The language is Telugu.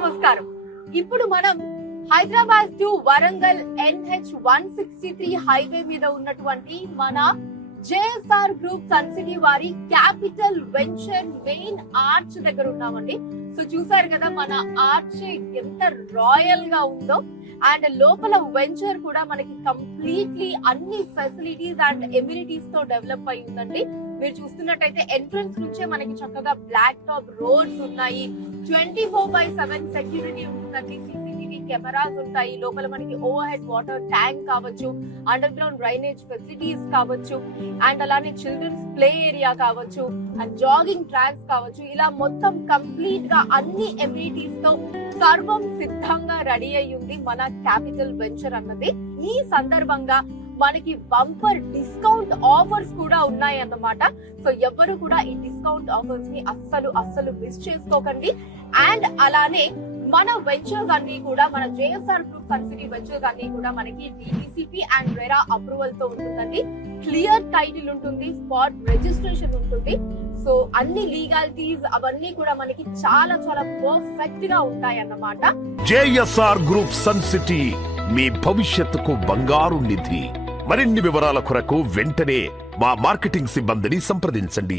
నమస్కారం. ఇప్పుడు మనం Hyderabad to Warangal NH 163 highway మీద ఉన్నటువంటి మన JSR గ్రూప్ సన్ సిటీ వారి క్యాపిటల్ వెంచర్ మెయిన్ ఆర్చ్ దగ్గర ఉన్నామండి. సో చూసారు కదా మన ఆర్చ్ ఎంత రాయల్ గా ఉందో. అండ్ లోపల వెంచర్ కూడా మనకి కంప్లీట్లీ అన్ని ఫెసిలిటీస్ అండ్ ఎమ్యూనిటీస్ తో డెవలప్ అయి ఉందండి. మీరు చూస్తున్నట్టయితే ఎంట్రన్స్ నుంచే మనకి చక్కగా బ్లాక్ టాప్ రోడ్స్ ఉన్నాయి, 24/7 సెక్యూరిటీ ఉంటుందండి, CCTV కెమెరాస్ ఉంటాయి, లోపల మనకి ఓవర్ హెడ్ వాటర్ ట్యాంక్ కావచ్చు, అండర్ గ్రౌండ్ డ్రైనేజ్ ఫెసిలిటీస్ కావచ్చు, అండ్ అలానే చిల్డ్రన్స్ ప్లే ఏరియా కావచ్చు, అండ్ జాగింగ్ ట్రాక్స్ కావచ్చు, ఇలా మొత్తం కంప్లీట్ గా అన్ని ఎమ్యూనిటీస్ తో సర్వం సిద్ధంగా రెడీ అయి ఉంది మన క్యాపిటల్ వెంచర్ అన్నది. ఈ సందర్భంగా మనకి బంపర్ డిస్కౌంట్ ఆఫర్స్ కూడా ఉన్నాయి అన్నమాట. సో ఎవరు కూడా ఈ డిస్కౌంట్ ఆఫర్స్ ని అస్సలు మిస్ చేసుకోకండి. అండ్ అలానే మన వెంచర్స్ అన్ని కూడా మన JSR group sun city ventures అన్ని కూడా మనకి DTCP అండ్ రెరా అప్రూవల్ తో ఉంటుందండి. క్లియర్ టైటిల్ ఉంటుంది, స్పాట్ రిజిస్ట్రేషన్ ఉంటుంది. సో అన్ని లీగాలిటీస్ అవన్నీ కూడా మనకి చాలా పర్ఫెక్ట్ గా ఉంటాయి అన్నమాట. JSR గ్రూప్ సన్ సిటీ మీ భవిష్యత్తుకు బంగారు నిధి. మరిన్ని వివరాల కొరకు వెంటనే మా మార్కెటింగ్ సిబ్బందిని సంప్రదించండి.